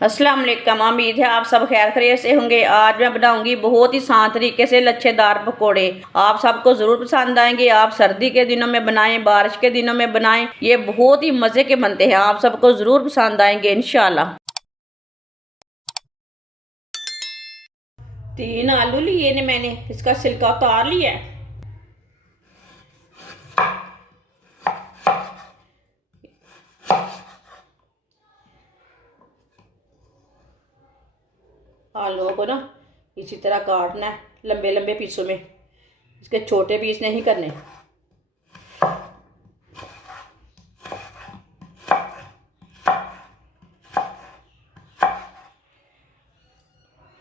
अस्सलाम वालेकुम। उम्मीद है आप सब खैर खैरियत से होंगे। आज मैं बनाऊंगी बहुत ही आसान तरीके से लच्छेदार पकोड़े। आप सबको ज़रूर पसंद आएंगे। आप सर्दी के दिनों में बनाएं, बारिश के दिनों में बनाएं, ये बहुत ही मज़े के बनते हैं। आप सबको ज़रूर पसंद आएंगे इंशाल्लाह। 3 आलू लिए ने मैंने, इसका छिलका उतार लिया है। आलूओं को ना इसी तरह काटना है, लंबे लंबे पीसों में। इसके छोटे पीस नहीं करने।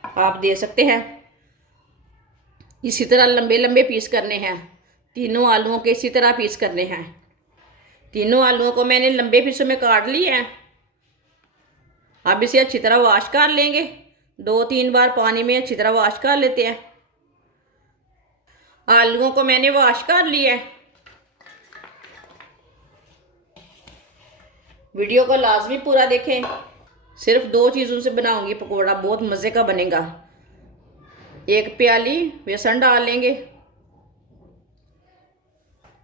आप दे सकते हैं इसी तरह लंबे लंबे पीस करने हैं। तीनों आलूओं के इसी तरह पीस करने हैं। तीनों आलूओं को मैंने लंबे पीसों में काट लिया है। अब इसे अच्छी तरह वॉश कर लेंगे। 2-3 बार पानी में अच्छी तरह वॉश कर लेते हैं। आलूओं को मैंने वॉश कर लिया है। वीडियो को लाजमी पूरा देखें। सिर्फ 2 चीज़ों से बनाऊंगी पकोड़ा, बहुत मज़े का बनेगा। 1 प्याली बेसन डाल लेंगे।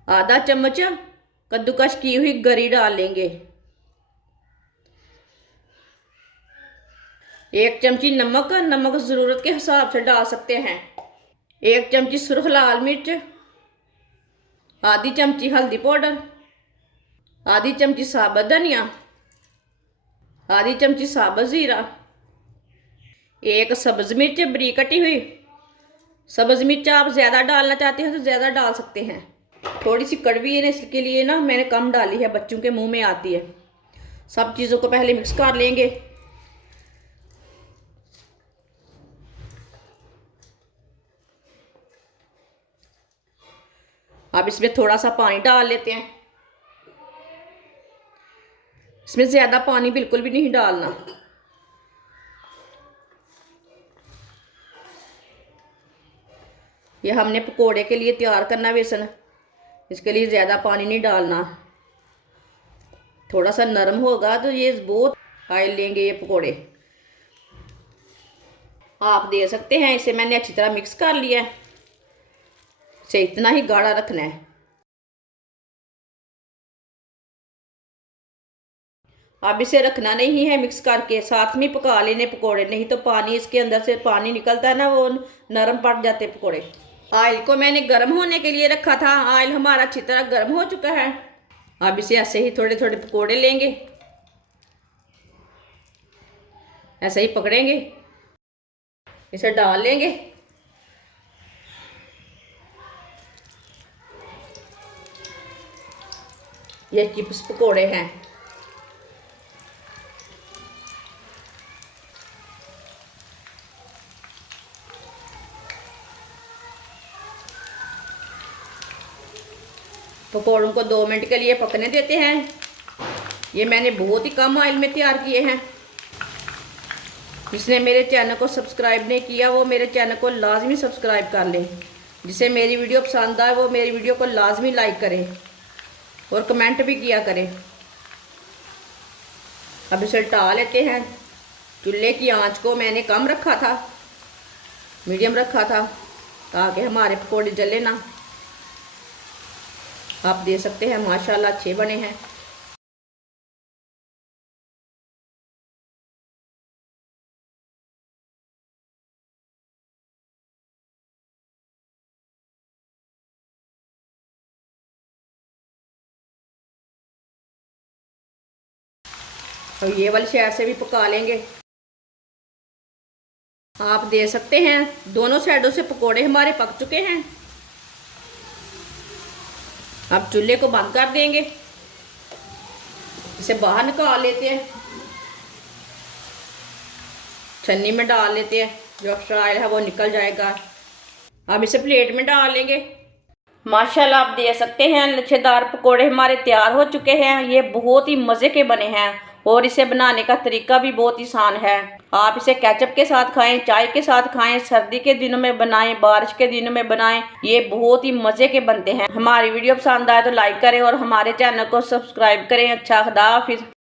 आधा चम्मच कद्दूकस की हुई गरी डाल लेंगे। 1 चमची नमक, नमक ज़रूरत के हिसाब से डाल सकते हैं। 1 चमची सुर्ख लाल मिर्च, आधी चमची हल्दी पाउडर, आधी चमची साबुत धनिया, आधी चमची साबुत ज़ीरा, 1 सब्ज़ मिर्च बारीक कटी हुई। सब्ज़ मिर्च आप ज़्यादा डालना चाहते हैं तो ज़्यादा डाल सकते हैं। थोड़ी सी कड़वी है ना, इसके लिए ना मैंने कम डाली है, बच्चों के मुंह में आती है। सब चीज़ों को पहले मिक्स कर लेंगे। अब इसमें थोड़ा सा पानी डाल लेते हैं। इसमें ज़्यादा पानी बिल्कुल भी नहीं डालना। ये हमने पकोड़े के लिए तैयार करना बेसन, इसके लिए ज़्यादा पानी नहीं डालना। थोड़ा सा नरम होगा तो ये बहुत ऑयल लेंगे ये पकोड़े। आप दे सकते हैं। इसे मैंने अच्छी तरह मिक्स कर लिया है। इसे इतना ही गाढ़ा रखना है। अब इसे रखना नहीं है, मिक्स करके साथ में पका लेने पकोड़े, नहीं तो पानी इसके अंदर से पानी निकलता है ना, वो नरम पड़ जाते पकोड़े। ऑयल को मैंने गर्म होने के लिए रखा था। ऑयल हमारा अच्छी तरह गर्म हो चुका है। अब इसे ऐसे ही थोड़े थोड़े पकोड़े लेंगे, ऐसे ही पकड़ेंगे, इसे डाल लेंगे। ये चिप्स पकोड़े हैं। पकोड़ों को 2 मिनट के लिए पकने देते हैं। ये मैंने बहुत ही कम ऑयल में तैयार किए हैं। जिसने मेरे चैनल को सब्सक्राइब नहीं किया वो मेरे चैनल को लाजमी सब्सक्राइब कर लें। जिसे मेरी वीडियो पसंद आए वो मेरी वीडियो को लाजमी लाइक करें और कमेंट भी किया करें। अब इसे टाल लेते हैं। चूल्हे की आंच को मैंने कम रखा था, मीडियम रखा था, ताकि हमारे पकौड़े जले ना। आप दे सकते हैं माशाल्लाह अच्छे बने हैं। तो ये वाली साइड से भी पका लेंगे। आप दे सकते हैं। दोनों साइडों से पकोड़े हमारे पक चुके हैं। अब चूल्हे को बंद कर देंगे। इसे बाहर निकाल लेते हैं। छन्नी में डाल लेते हैं, जो एक्स्ट्रा ऑयल है वो निकल जाएगा। अब इसे प्लेट में डाल लेंगे। माशाल्लाह आप दे सकते हैं। लच्छेदार पकोड़े हमारे तैयार हो चुके हैं। ये बहुत ही मज़े के बने हैं और इसे बनाने का तरीका भी बहुत ही आसान है। आप इसे केचप के साथ खाएं, चाय के साथ खाएं, सर्दी के दिनों में बनाएं, बारिश के दिनों में बनाएं, ये बहुत ही मज़े के बनते हैं। हमारी वीडियो पसंद आए तो लाइक करें और हमारे चैनल को सब्सक्राइब करें। अच्छा, खुदा हाफिज़।